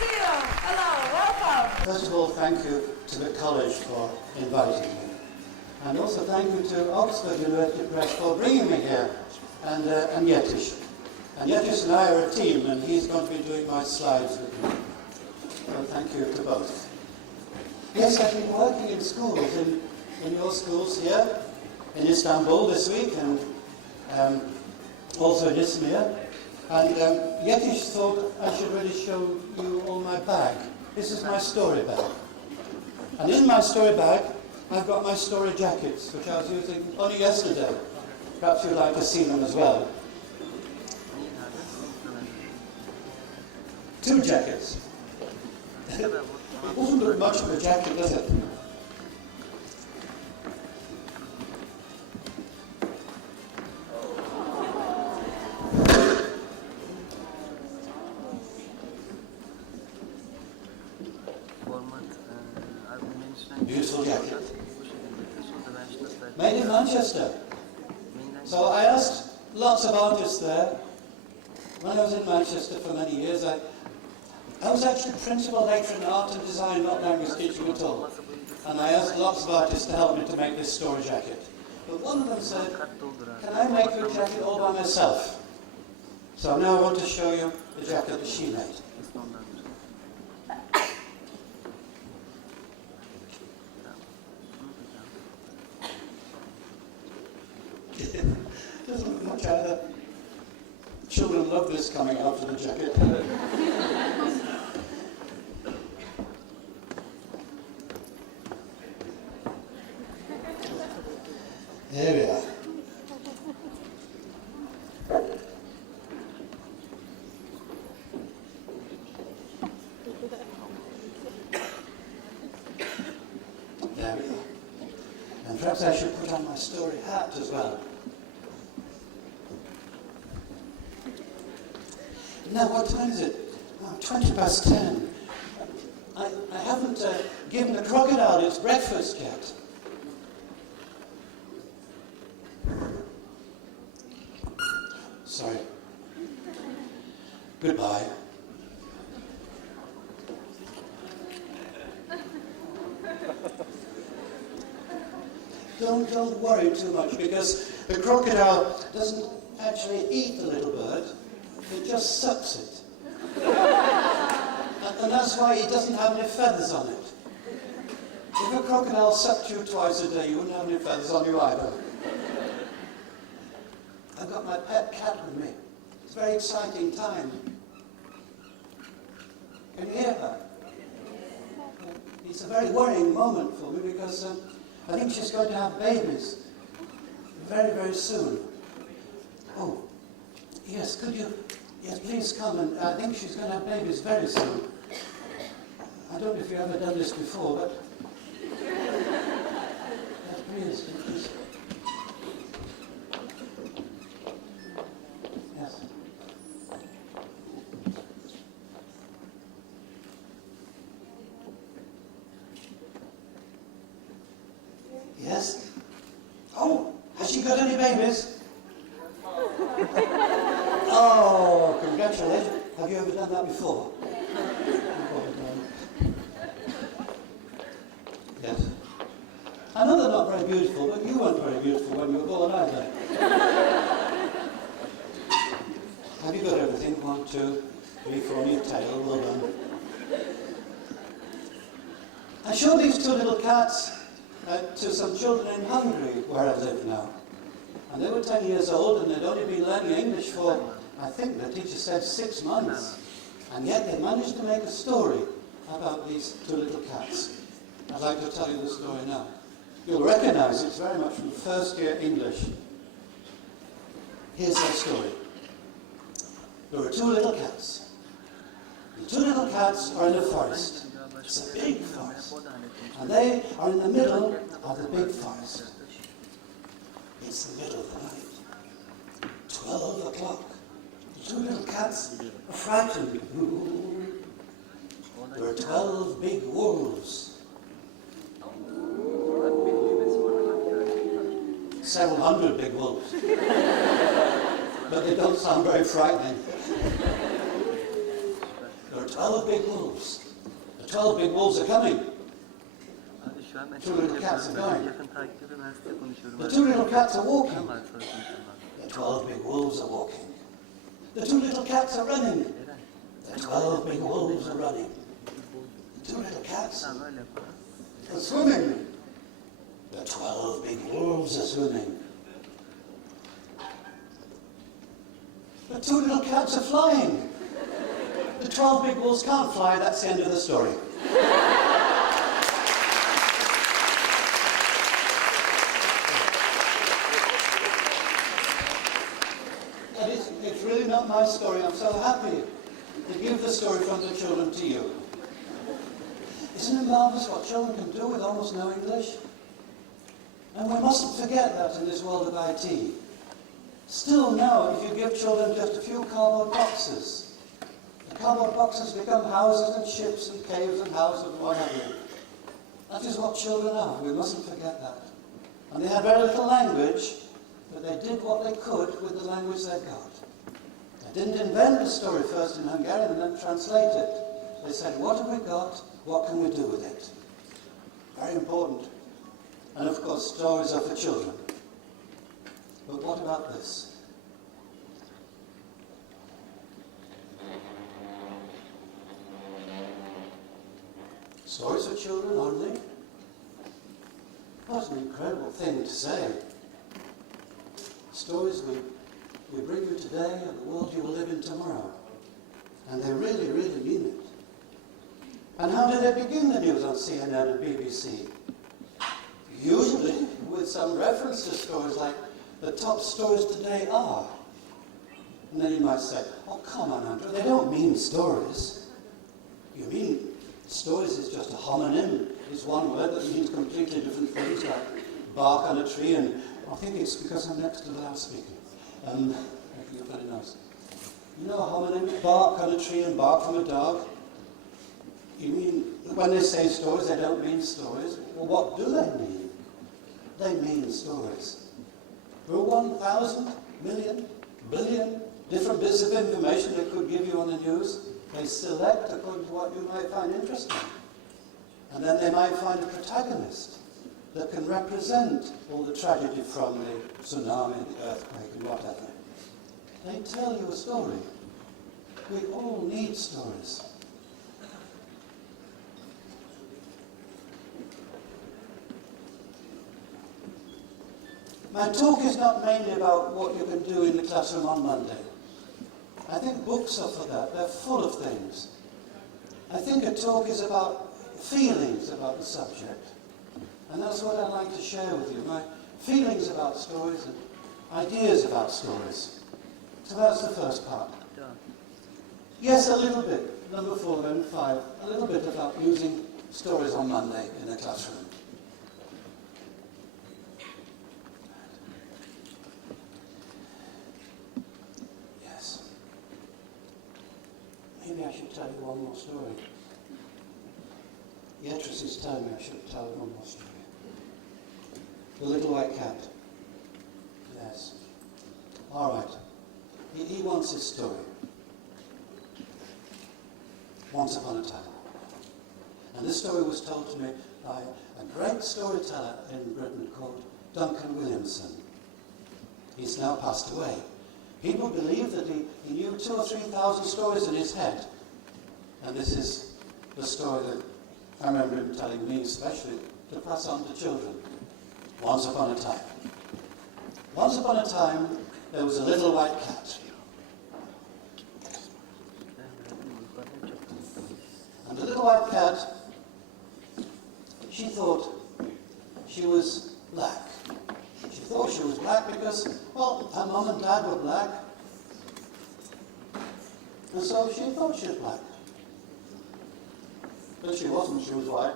see you. Hello, welcome. First of all, thank you to the college for inviting me. And also thank you to Oxford University Press for bringing me here, and Yetish. And Yetish and I are a team, and he's going to be doing my slides with me. So thank you to both. Yes, I've been working in schools, in your schools here, in Istanbul this week, and also in Izmir. And Yetish thought I should really show you all my bag. This is my story bag. And in my story bag, I've got my story jackets, which I was using only yesterday. Perhaps you'd like to see them as well. 2 jackets. It doesn't look much of a jacket, does it? Beautiful jacket. Made in Manchester. So I asked lots of artists there. When I was in Manchester for many years, I was actually principal lecturer in art and design, not language teaching at all. And I asked lots of artists to help me to make this story jacket. But one of them said, can I make your jacket all by myself? So now I want to show you the jacket that she made. Doesn't look much either. Children love this coming out of the jacket. There we are. There we are. And perhaps I should put on my story hat as well. Now, what time is it? Oh, 20 past 10. I haven't given the crocodile its breakfast yet. Sorry. Goodbye. Don't worry too much, because the crocodile doesn't actually eat the little bird. It just sucks it. And that's why he doesn't have any feathers on it. If a crocodile sucked you twice a day, you wouldn't have any feathers on you either. I've got my pet cat with me. It's a very exciting time. Can you hear her? It's a very worrying moment for me, because I think she's going to have babies very, very soon. Oh, yes, could you... Yes, please come, and I think she's going to have babies very soon. I don't know if you've ever done this before, but... Yes, please. Yes. Yes? Oh, has she got any babies? Oh, congratulations. Have you ever done that before? Yes. I know they're not very beautiful, but you weren't very beautiful when you were born either. Have you got everything? 1, 2, 3, 4, neat tail, well done. I showed these 2 little cats to some children in Hungary, where I live now. And they were 10 years old, and they'd only been learning English for, I think the teacher said, 6 months. And yet they managed to make a story about these 2 little cats. I'd like to tell you the story now. You'll recognize it's very much from first year English. Here's their story. There were 2 little cats. The 2 little cats are in a forest. It's a big forest. And they are in the middle of the big forest. It's the middle of the night. 12 o'clock. The 2 little cats are frightened. There are 12 big wolves. Several hundred big wolves. But they don't sound very frightening. There are 12 big wolves. The 12 big wolves are coming. Abi şu an ben Two little cats are going. yakın takip ediyorum, ben size konuşuyorum. The two little cats are walking. Tamam abi, sonra konuşalım abi. The 12 big wolves are walking. The two little cats are running. Eren. The 12 big wolves are running. The two little cats Tamam öyle yapalım. are swimming. The 12 big wolves are swimming. The two little cats are flying. The 12 big wolves can't fly, that's the end of the story. And it's really not my story. I'm so happy to give the story from the children to you. Isn't it marvellous what children can do with almost no English? And we mustn't forget that in this world of IT. Still now, if you give children just a few cardboard boxes, the cardboard boxes become houses and ships and caves and houses and what have you. That is what children are. We mustn't forget that. And they had very little language, but they did what they could with the language they got. They didn't invent the story first in Hungarian and then translate it. They said, what have we got? What can we do with it? Very important. And of course, stories are for children. But what about this? Stories for children only? What an incredible thing to say. Stories we bring you today and the world you will live in tomorrow. And they really, really mean it. And how do they begin the news on CNN and BBC? Usually with some reference to stories like the top stories today are. And then you might say, oh, come on, Andrew, they don't mean stories. You mean stories is just a homonym. It's one word that means completely different things, like bark on a tree, and I think it's because I'm next to the loudspeaker. I think you're very nice. You know a homonym, bark on a tree and bark from a dog? You mean, when they say stories, they don't mean stories. Well, what do they mean? They mean stories. There are 1,000, million, billion different bits of information they could give you on the news. They select according to what you might find interesting. And then they might find a protagonist that can represent all the tragedy from the tsunami, the earthquake, and whatever. They tell you a story. We all need stories. My talk is not mainly about what you can do in the classroom on Monday. I think books are for that. They're full of things. I think a talk is about feelings about the subject. And that's what I'd like to share with you, my feelings about stories and ideas about stories. So that's the first part. Yes, a little bit, number 4 and 5, a little bit about using stories on Monday in the classroom. Yes. Maybe I should tell you one more story. Beatrice is telling me I should tell you one more story. The little white cat. Yes. All right. He wants his story. Once upon a time. And this story was told to me by a great storyteller in Britain called Duncan Williamson. He's now passed away. People believe that he knew 2,000 or 3,000 stories in his head. And this is the story that I remember him telling me especially to pass on to children. Once upon a time. Once upon a time, there was a little white cat. And the little white cat, she thought she was black. She thought she was black because, well, her mum and dad were black. And so she thought she was black. But she wasn't, she was white.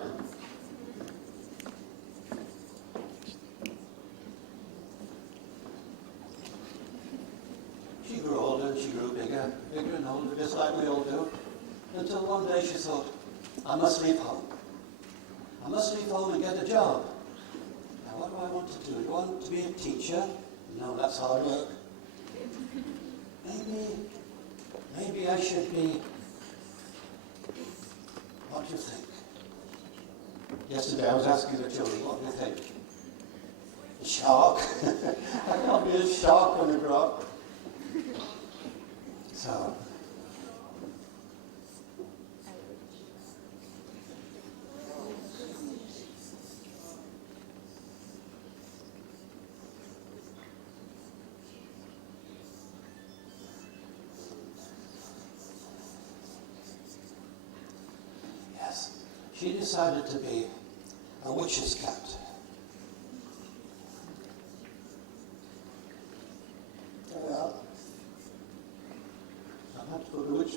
She grew older and she grew bigger and older, just like we all do. Until one day she thought, I must leave home. I must leave home and get a job. Now what do I want to do? Do I want to be a teacher? No, that's hard work. Maybe I should be What do you think? Yesterday I was asking the children, what do you think? A shark? I can't be a shark when I grow up. So, yes, she decided to be a witch's cat.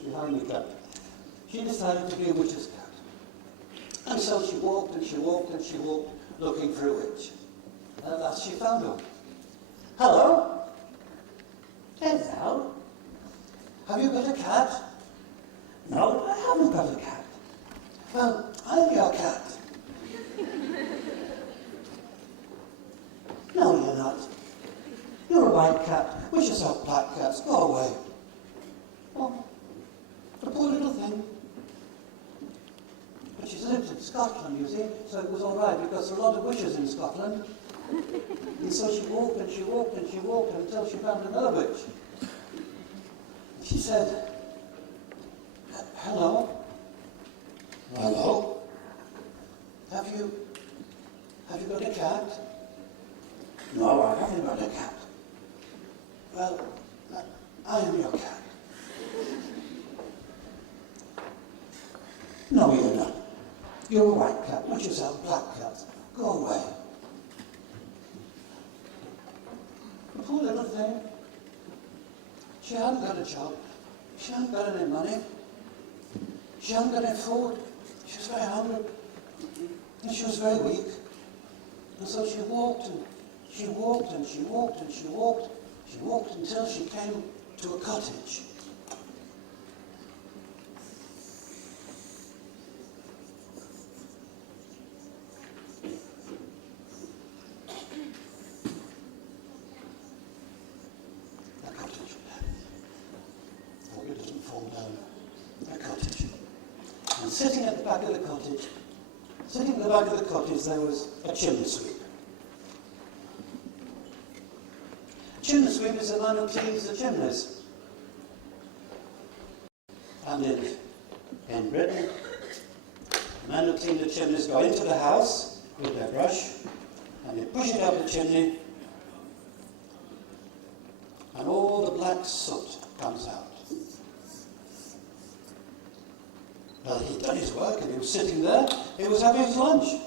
Behind the cat. She decided to be a witch's cat. And so she walked and she walked and she walked looking for a witch. And at last she found her. Hello? Hello? Have you got a cat? No, I haven't got a cat. Well, I'm your cat. No, you're not. You're a white cat. Witches have black cats. Go away. Oh. The poor little thing. But she's lived in Scotland, you see, so it was all right, because there are a lot of witches in Scotland. And so she walked and she walked and she walked until she found another witch. She said, hello? Hello? Have you got a cat? No, I haven't got a cat. Well, I am your cat. No, you're not. You're a white cat. Witches have black cats. Go away. The poor little thing. She hadn't got a job. She hadn't got any money. She hadn't got any food. She was very hungry. And she was very weak. And so she walked and she walked and she walked and she walked. She walked until she came to a cottage. Sitting at the back of the cottage, there was a chimney sweep. A chimney sweep is a man who cleans the chimneys. And in Britain, the men who clean the chimneys go into the house with their brush, and they push it up the chimney, and all the black soot comes out. Well, he'd done his work and he was sitting there. He was having his lunch.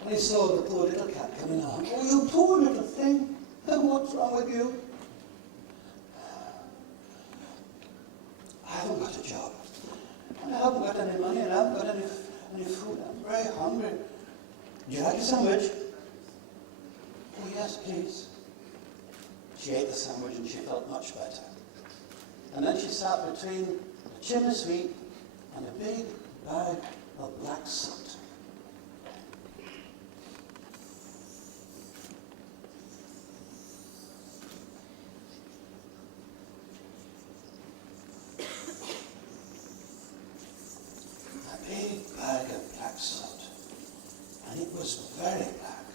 And he saw the poor little cat coming on. Oh, you poor little thing. What's wrong with you? I haven't got a job. And I haven't got any money and I haven't got any food. I'm very hungry. Would you like a sandwich? Oh, yes, please. She ate the sandwich and she felt much better. And then she sat between the chimney sweep and a big bag of black soot. A big bag of black soot. And it was very black.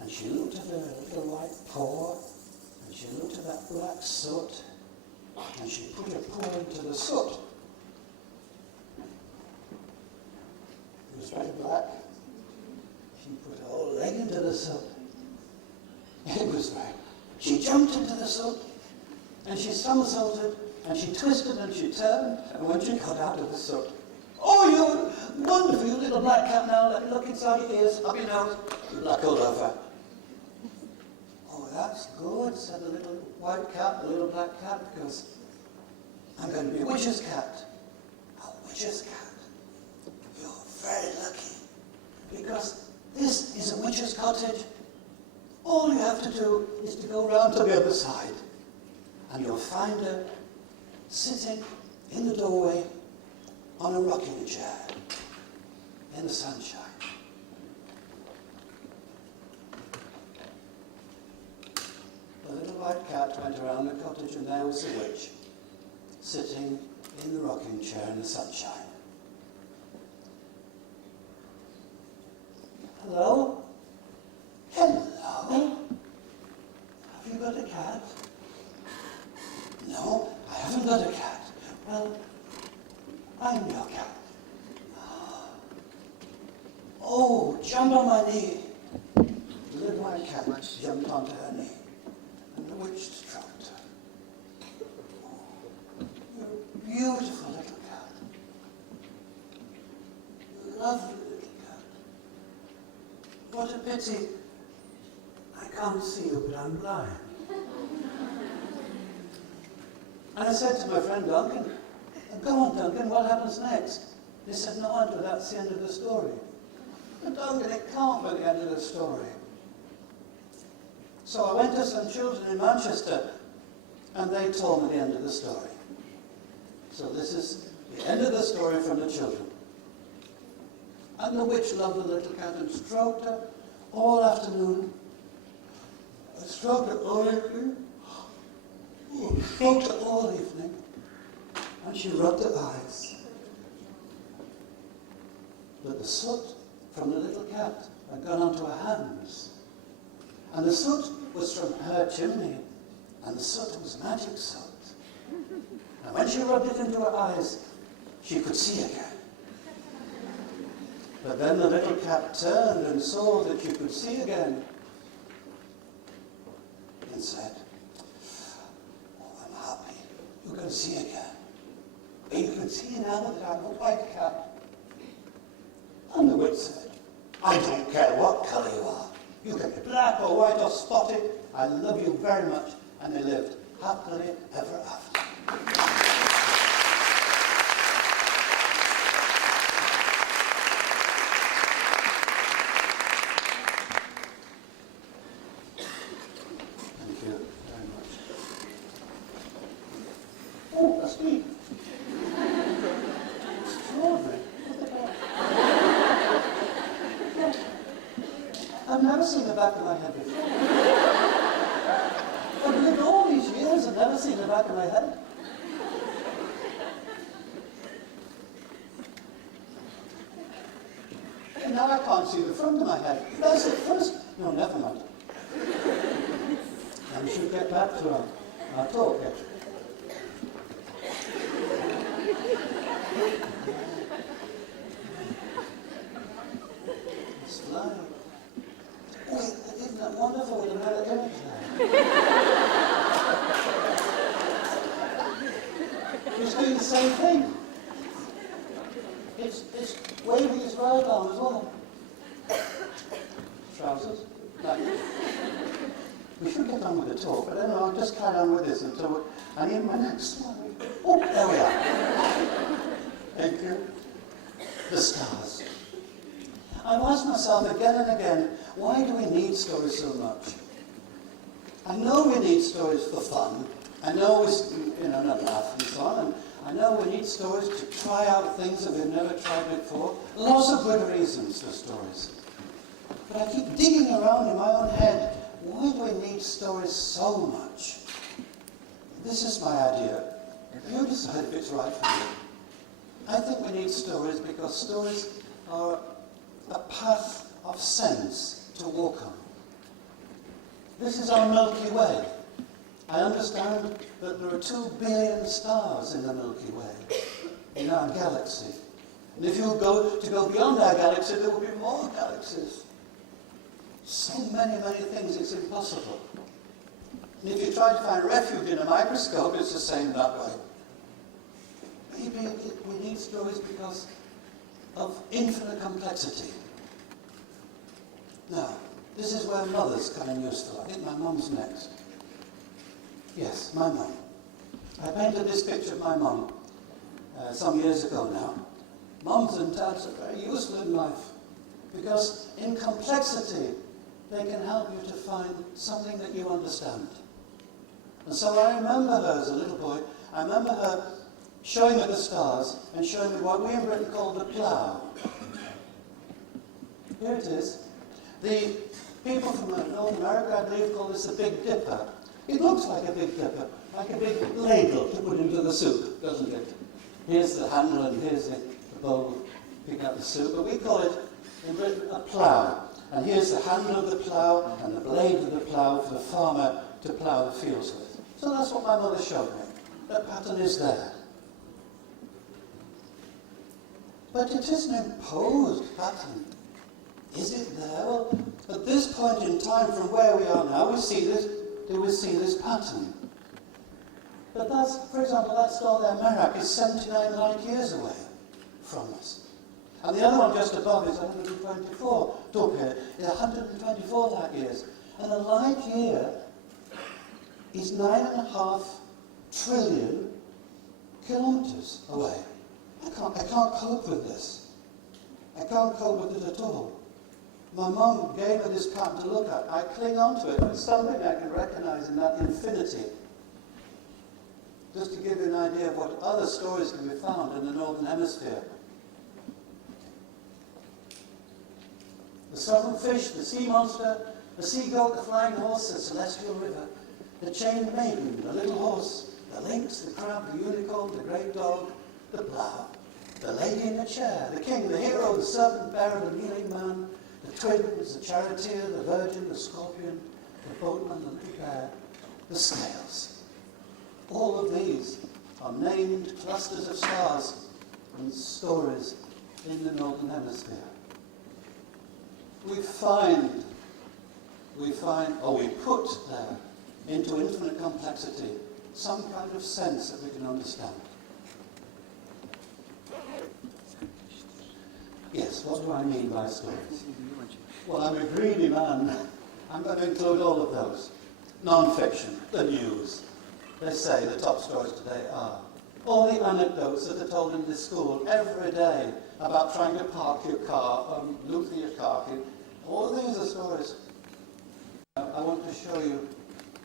And she looked at her little white paw, and she looked at that black soot, and she put her paw into the soot. It was very black. She put her whole leg into the soot. It was very... She jumped into the soot, and she somersaulted, and she twisted and she turned, and when she got out of the soot, oh, you wonderful, you little black cat now, let me look inside your ears, up your nose, you black old loafer. Oh, that's good, said the little white cat, the little black cat, because I'm going to be a witch's cat. A witch's cat. You're very lucky, because this is a witch's cottage. All you have to do is to go round to the other side, and you'll find her sitting in the doorway on a rocking chair in the sunshine. The little white cat went around the cottage, and there was the witch, sitting in the rocking chair in the sunshine. Hello? Hello? Have you got a cat? No, I haven't got a cat. Well, I'm your cat. Oh, jump on my knee. The little white cat jumped onto her knee, and the witch stroked her. Oh, you're a beautiful little cat. Lovely little cat. What a pity. I can't see you, but I'm blind. And I said to my friend Duncan, go on, Duncan, what happens next? He said, no, Andrew, that's the end of the story. But Duncan, it can't be the end of the story. So I went to some children in Manchester, and they told me the end of the story. So this is the end of the story from the children. And the witch loved the little cat and stroked her all afternoon. I stroked her all evening. Stroked her all evening. And she rubbed her eyes. But the soot from the little cat had gone onto her hands. And the soot was from her chimney. And the soot was magic soot. And when she rubbed it into her eyes, she could see again. But then the little cat turned and saw that she could see again. And said, oh, I'm happy. You can see again. And you can see now that I'm a white cat. And the witch said, I don't care what colour you are. You can be black or white or spotted. I love you very much. And they lived happily ever after. Thank you very much. Oh, that's me. Extraordinary. I've never seen the back of my head before. I've lived all these years and never seen the back of my head. And now I can't see the front of my head. That's it first. No, never mind. And we should get back to our talk. It's flying. Wait, isn't that wonderful with another image now? It's doing the same thing. It's waving its right arm as well. Trousers. Like, we should get on with the talk, but anyway, I'll just carry on with this until I need my next slide. Oh, there we are. Thank you. The stars. I've asked myself again and again, why do we need stories so much? I know we need stories for fun. I know we, not laugh and so on. And I know we need stories to try out things that we've never tried before. Lots of good reasons for stories. But I keep digging around in my own head, why do we need stories so much? This is my idea. You decide if it's right for you. I think we need stories because stories are a path of sense to walk on. This is our Milky Way. I understand that there are 2 billion stars in the Milky Way, in our galaxy. And if you were to go beyond our galaxy, there would be more galaxies. So many, many things, it's impossible. And if you try to find refuge in a microscope, it's the same that way. Maybe we need stories because of infinite complexity. Now, this is where mothers come in useful. I think my mum's next. Yes, my mum. I painted this picture of my mum some years ago now. Mums and dads are very useful in life because in complexity they can help you to find something that you understand. And so I remember her as a little boy. I remember her showing me the stars and showing me what we in Britain call the plough. Here it is. The people from North America, I believe, call this a Big Dipper. It looks like a Big Dipper, like a big ladle to put into the soup, doesn't it? Here's the handle and here's the bowl to pick out the soup, but we call it in Britain a plough. And here's the hand of the plough and the blade of the plough for the farmer to plough the fields with. So that's what my mother showed me. That pattern is there. But it is an imposed pattern. Is it there? Well, at this point in time from where we are now, we see this pattern. But that's, for example, that star there, Merak, is 79 light years away from us. And the other one just above is 124. Torpedo is 124 light years. And a light year is 9.5 trillion kilometers away. I can't cope with this. I can't cope with it at all. My mum gave me this pattern to look at. I cling on to it. It's something I can recognize in that infinity. Just to give you an idea of what other stories can be found in the Northern Hemisphere. The southern fish, the sea monster, the sea goat, the flying horse, the celestial river, the chained maiden, the little horse, the lynx, the crab, the unicorn, the great dog, the plough, the lady in the chair, the king, the hero, the serpent bearer, the kneeling man, the twins, the charioteer, the virgin, the scorpion, the boatman, the little bear, the scales. All of these are named clusters of stars and stories in the Northern Hemisphere. We put there into infinite complexity some kind of sense that we can understand. Yes, what do I mean by stories? Well, I'm a greedy man. I'm going to include all of those. Non-fiction, the news. They say the top stories today are all the anecdotes that are told in this school every day about trying to park your car, looting your car key. All these are stories. I want to show you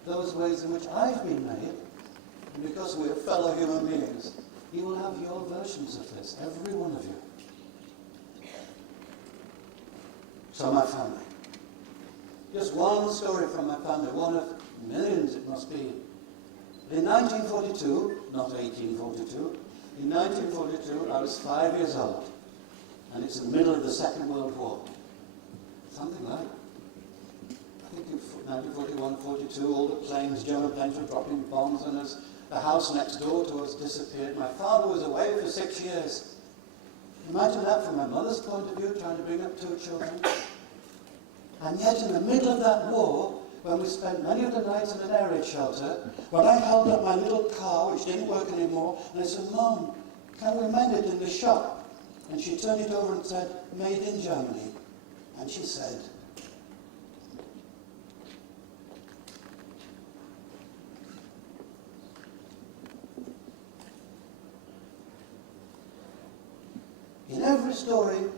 those ways in which I've been made, and because we're fellow human beings, you will have your versions of this, every one of you. So my family. Just one story from my family, one of millions it must be. In 1942, not 1842, in 1942 I was 5 years old, and it's the middle of the Second World War. Something like that. I think in 1941, 42, all the planes, German planes were dropping bombs on us. The house next door to us disappeared. My father was away for 6 years. Imagine that from my mother's point of view, trying to bring up 2 children. And yet in the middle of that war, when we spent many of the nights in an air raid shelter, when I held up my little car, which didn't work anymore, and I said, "Mom, can we mend it in the shop?" And she turned it over and said, "Made in Germany." And she said, in every story,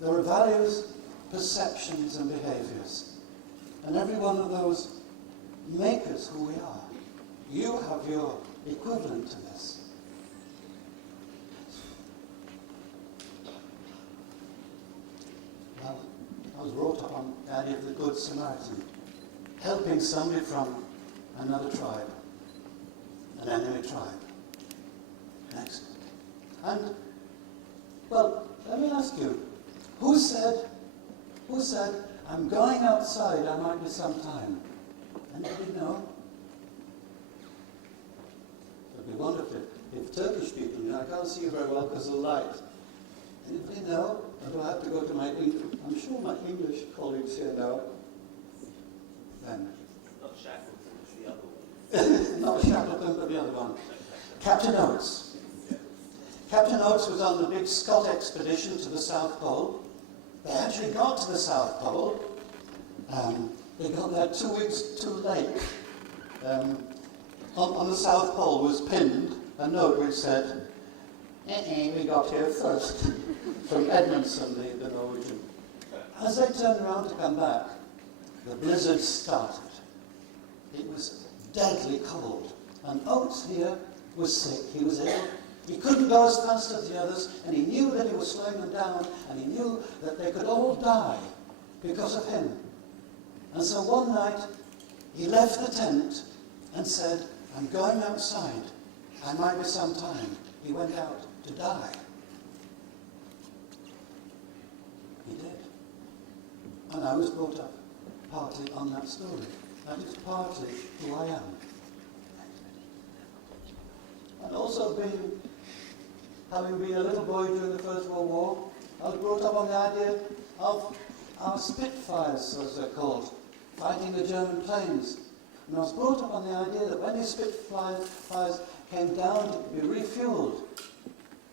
there are values, perceptions, and behaviors. And every one of those make us who we are. You have your equivalent to this. Well, I was brought up on the idea of the Good Samaritan, helping somebody from another tribe, an enemy tribe. Next. And, well, let me ask you, who said, "I'm going outside, I might be some time"? Anybody know? It would be wonderful if Turkish people knew. I can't see you very well because of the light. Anybody know? Or do I have to go to my English? I'm sure my English colleagues here know. Then. Not Shackleton, it's the other one. Not Shackleton, but the other one. Captain Oates. Captain Oates was on the big Scott expedition to the South Pole. They actually got to the South Pole. They got there 2 weeks too late. On the South Pole was pinned a note which said, "We got here first," from Edmondson, the Norwegian. As they turned around to come back, the blizzard started. It was deadly cold. And Oates here was sick. He was ill. He couldn't go as fast as the others, and he knew that he was slowing them down, and he knew that they could all die because of him. And so one night, he left the tent and said, "I'm going outside. I might be some time." He went out to die. He did. And I was brought up partly on that story. That is partly who I am. And also having been a little boy during the First World War, I was brought up on the idea of our Spitfires, as they're called, fighting the German planes. And I was brought up on the idea that when these Spitfires came down to be refueled,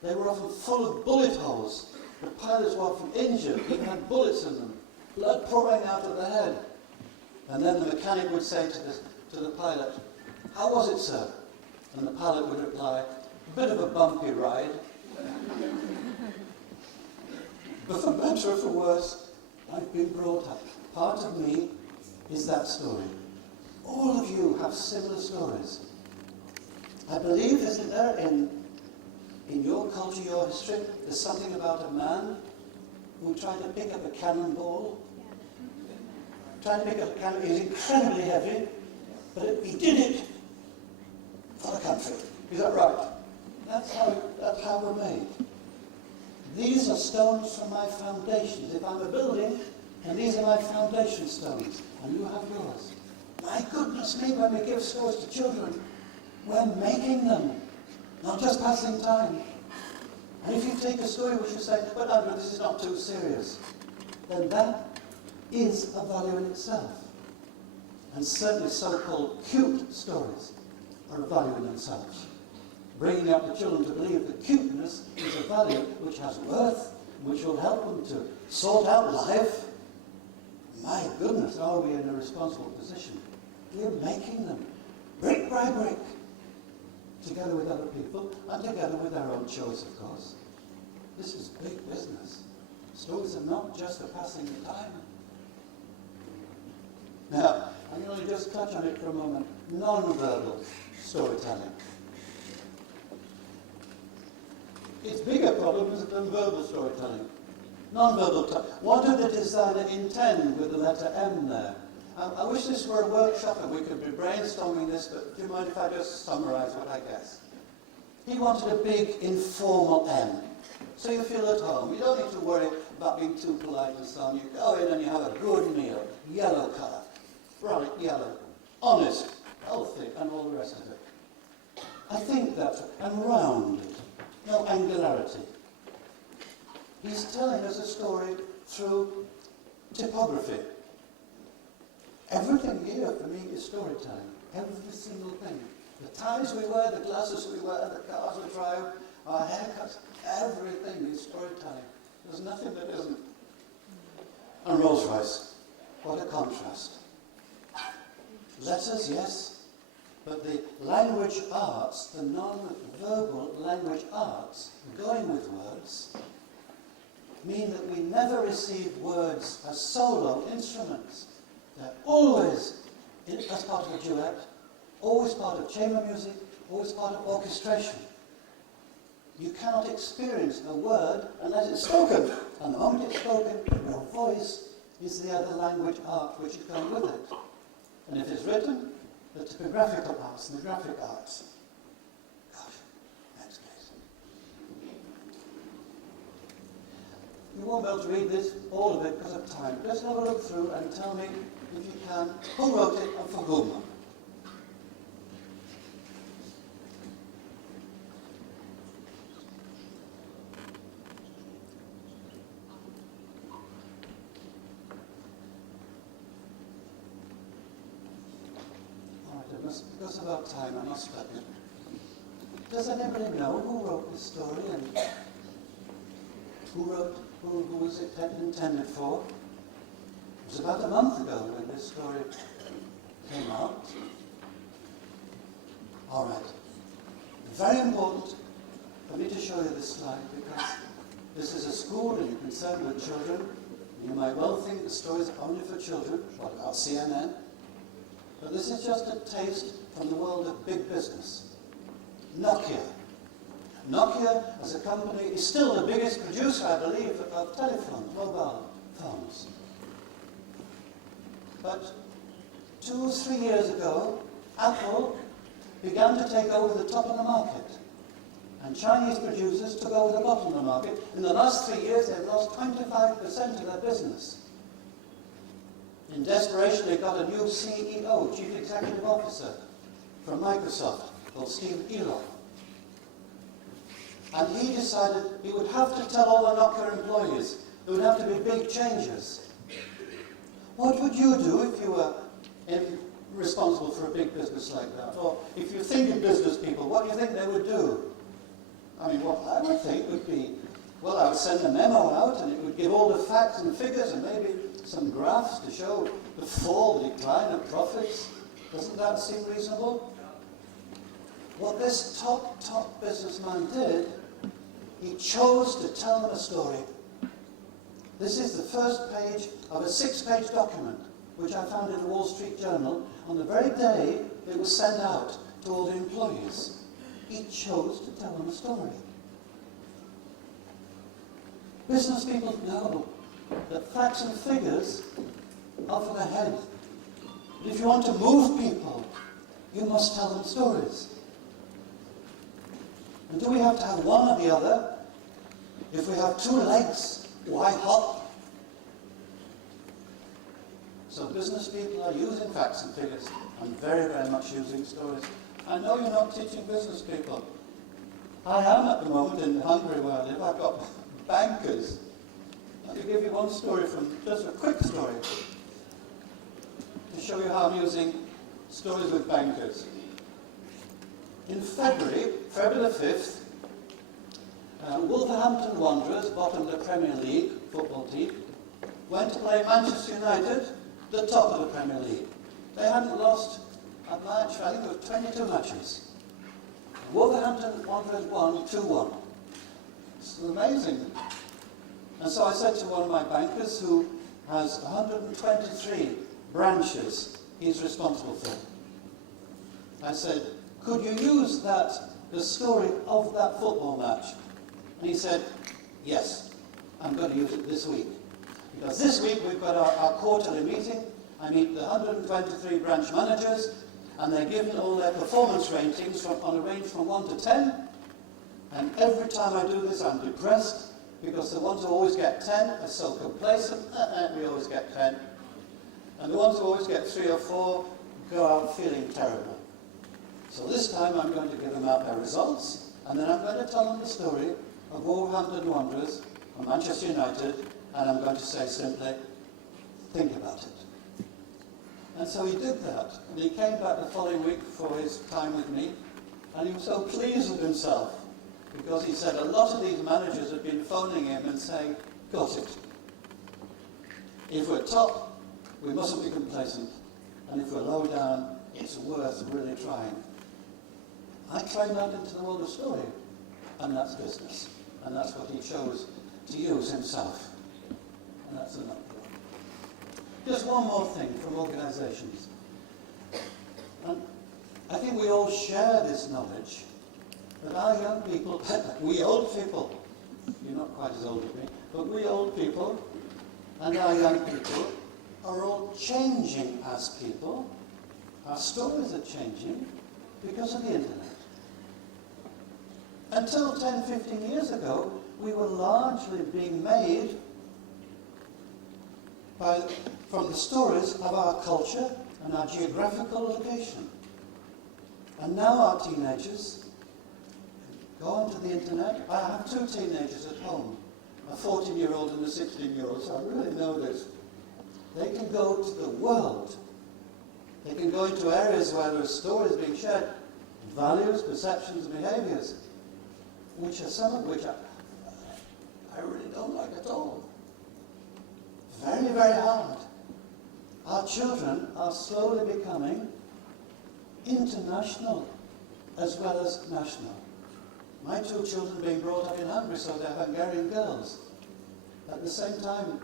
they were often full of bullet holes. The pilots were often injured, even had bullets in them, blood pouring out of the head. And then the mechanic would say to the pilot, "How was it, sir?" And the pilot would reply, "A bit of a bumpy ride." But for better or for worse, I've been brought up. Part of me is that story. All of you have similar stories. I believe, isn't there, in your culture, your history, there's something about a man who tried to pick up a cannonball. Tried to pick up a cannonball. It was incredibly heavy, but he did it for the country. Is that right? That's how we're made. These are stones from my foundations. If I'm a building, and these are my foundation stones, and you have yours. My goodness me, when we give stories to children, we're making them, not just passing time. And if you take a story which you say, "But Andrew, this is not too serious," then that is a value in itself. And certainly so-called cute stories are a value in themselves. Bringing up the children to believe that cuteness is a value which has worth, which will help them to sort out life. My goodness, are we in a responsible position? We're making them, brick by brick, together with other people, and together with our own choice, of course. This is big business. Stories are not just for passing the time. Now, I'm going to just touch on it for a moment. Non-verbal storytelling. It's bigger problems than verbal storytelling. Non-verbal. What did the designer intend with the letter M there? I wish this were a workshop and we could be brainstorming this, but do you mind if I just summarise what I guess? He wanted a big informal M, so you feel at home. You don't need to worry about being too polite and so on. You go in and you have a good meal, yellow colour, bright yellow, honest, healthy, and all the rest of it. I think that's, and rounded, no angularity. He's telling us a story through typography. Everything here for me is storytelling. Every single thing. The ties we wear, the glasses we wear, the cars we drive, our haircuts, everything is storytelling. There's nothing that isn't. And Rolls-Royce, what a contrast. Letters, yes, but the language arts, the non-verbal language arts, going with words, mean that we never receive words as solo instruments. They're always, as part of a duet, always part of chamber music, always part of orchestration. You cannot experience a word unless it's spoken. And the moment it's spoken, your voice is the other language art which is going with it. And if it's written, the typographical arts and the graphic arts. Gosh, next please. You won't be able to read this, all of it, because of time. Just have a look through and tell me, if you can, who wrote it and for whom. Because of our time, I must stop it. Does anybody know who wrote this story and who was it intended for? It was about a month ago when this story came out. All right. Very important for me to show you this slide because this is a school and you're concerned with children. You might well think the story is only for children. What about CNN? But this is just a taste from the world of big business. Nokia. Nokia, as a company, is still the biggest producer, I believe, of telephones, mobile phones. But 2 or 3 years ago, Apple began to take over the top of the market. And Chinese producers took over the bottom of the market. In the last 3 years, they've lost 25% of their business. In desperation, they got a new CEO, Chief Executive Officer, from Microsoft, called Steve İhlas. And he decided he would have to tell all the Nokia employees there would have to be big changes. What would you do if you were responsible for a big business like that? Or if you think of business people, what do you think they would do? I mean, what I would think would be, well, I would send a memo out and it would give all the facts and figures and maybe some graphs to show the fall, the decline of profits. Doesn't that seem reasonable? What this top businessman did, he chose to tell them a story. This is the first page of a 6-page document, which I found in the Wall Street Journal on the very day it was sent out to all the employees. He chose to tell them a story. Business people know that facts and figures are for the head. But if you want to move people, you must tell them stories. And do we have to have one or the other? If we have 2 legs, why hop? So business people are using facts and figures and very, very much using stories. I know you're not teaching business people. I am at the moment in Hungary where I live. I've got bankers. Let me give you one story just a quick story, to show you how I'm using stories with bankers. In February the 5th, Wolverhampton Wanderers, bottom of the Premier League football team, went to play Manchester United, the top of the Premier League. They hadn't lost a match, I think it was 22 matches. Wolverhampton Wanderers won 2-1. It's amazing. And so I said to one of my bankers, who has 123 branches he's responsible for, I said, could you use the story of that football match? And he said, yes, I'm going to use it this week. Because this week we've got our quarterly meeting. I meet the 123 branch managers, and they're given all their performance ratings on a range from 1 to 10. And every time I do this, I'm depressed, because the ones who always get 10 are so complacent. We always get 10. And the ones who always get 3 or 4 go out feeling terrible. So this time I'm going to give them out their results, and then I'm going to tell them the story of Wolverhampton Wanderers and Manchester United, and I'm going to say simply, think about it. And so he did that, and he came back the following week for his time with me, and he was so pleased with himself, because he said a lot of these managers had been phoning him and saying, got it. If we're top, we mustn't be complacent, and if we're low down, it's worth really trying. I trained that into the world of story, and that's business, and that's what he chose to use himself, and that's enough. Just one more thing from organizations. And I think we all share this knowledge that our young people, we old people, you're not quite as old as me, but we old people and our young people are all changing as people. Our stories are changing because of the internet. Until 10, 15 years ago, we were largely being made from the stories of our culture and our geographical location. And now our teenagers go onto the internet. I have 2 teenagers at home, a 14-year-old and a 16-year-old, so I really know this. They can go to the world. They can go into areas where there are stories being shared, values, perceptions, and behaviors, which are some of which I really don't like at all. Very, very hard. Our children are slowly becoming international as well as national. My 2 children being brought up in Hungary, so they're Hungarian girls. At the same time,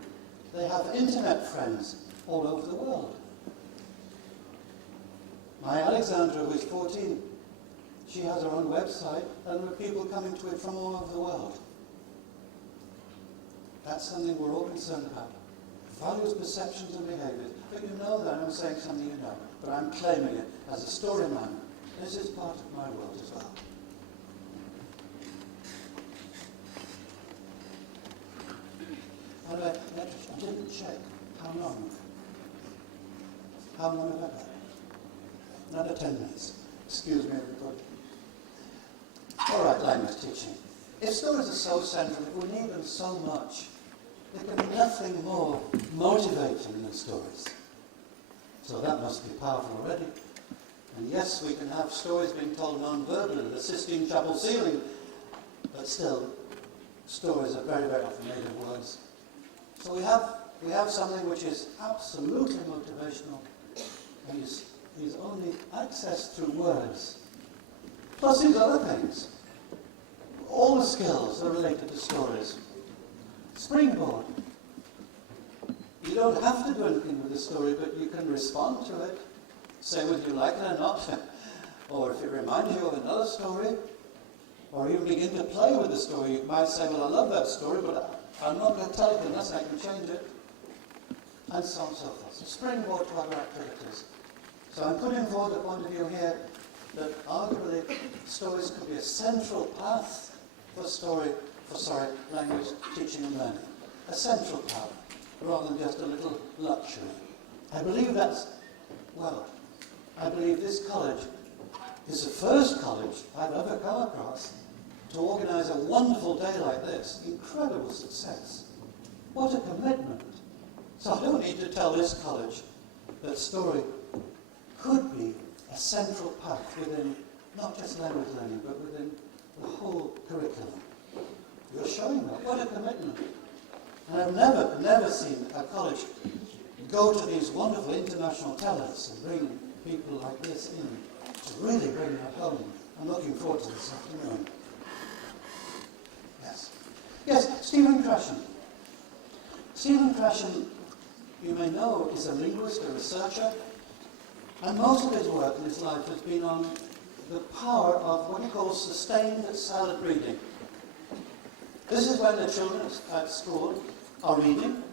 they have internet friends all over the world. My Alexandra, who is 14, she has her own website, and there are people coming to it from all over the world. That's something we're all concerned about. Values, perceptions, and behaviors. But you know that I'm saying something you know, but I'm claiming it as a story man. This is part of my world as well. By the way, I didn't check how long. How long have I got? Another 10 minutes. Excuse me, everybody. All right, language teaching. If stories are so central, if we need them so much, there can be nothing more motivating than stories. So that must be powerful already. And yes, we can have stories being told non-verbally, the Sistine Chapel ceiling, but still, stories are very, very often made of words. So we have something which is absolutely motivational and is only accessed through words. Plus these other things. All the skills are related to stories. Springboard. You don't have to do anything with the story, but you can respond to it. Say whether you like it or not, or if it reminds you of another story, or even begin to play with the story. You might say, well, I love that story, but I'm not going to tell it unless I can change it, and so on and so forth. So springboard to other activities. So I'm putting forward the point of view here that arguably stories could be a central path for language teaching and learning. A central path, rather than just a little luxury. I believe this college is the first college I've ever come across to organise a wonderful day like this. Incredible success. What a commitment. So I don't need to tell this college that story could be a central path within not just language learning, but within the whole curriculum. You're showing that. What a commitment. And I've never seen a college go to these wonderful international talents and bring people like this in to really bring that home. I'm looking forward to this afternoon. Yes, Stephen Krashen. Stephen Krashen, you may know, is a linguist, a researcher, and most of his work in his life has been on the power of what he calls sustained silent reading. This is when the children at school are reading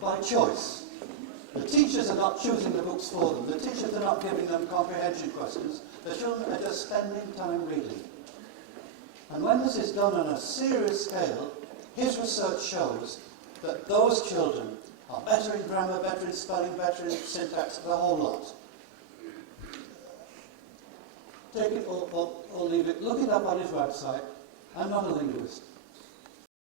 by choice. The teachers are not choosing the books for them. The teachers are not giving them comprehension questions. The children are just spending time reading. And when this is done on a serious scale, his research shows that those children are better in grammar, better in spelling, better in syntax, the whole lot. Take it or leave it. Look it up on his website. I'm not a linguist.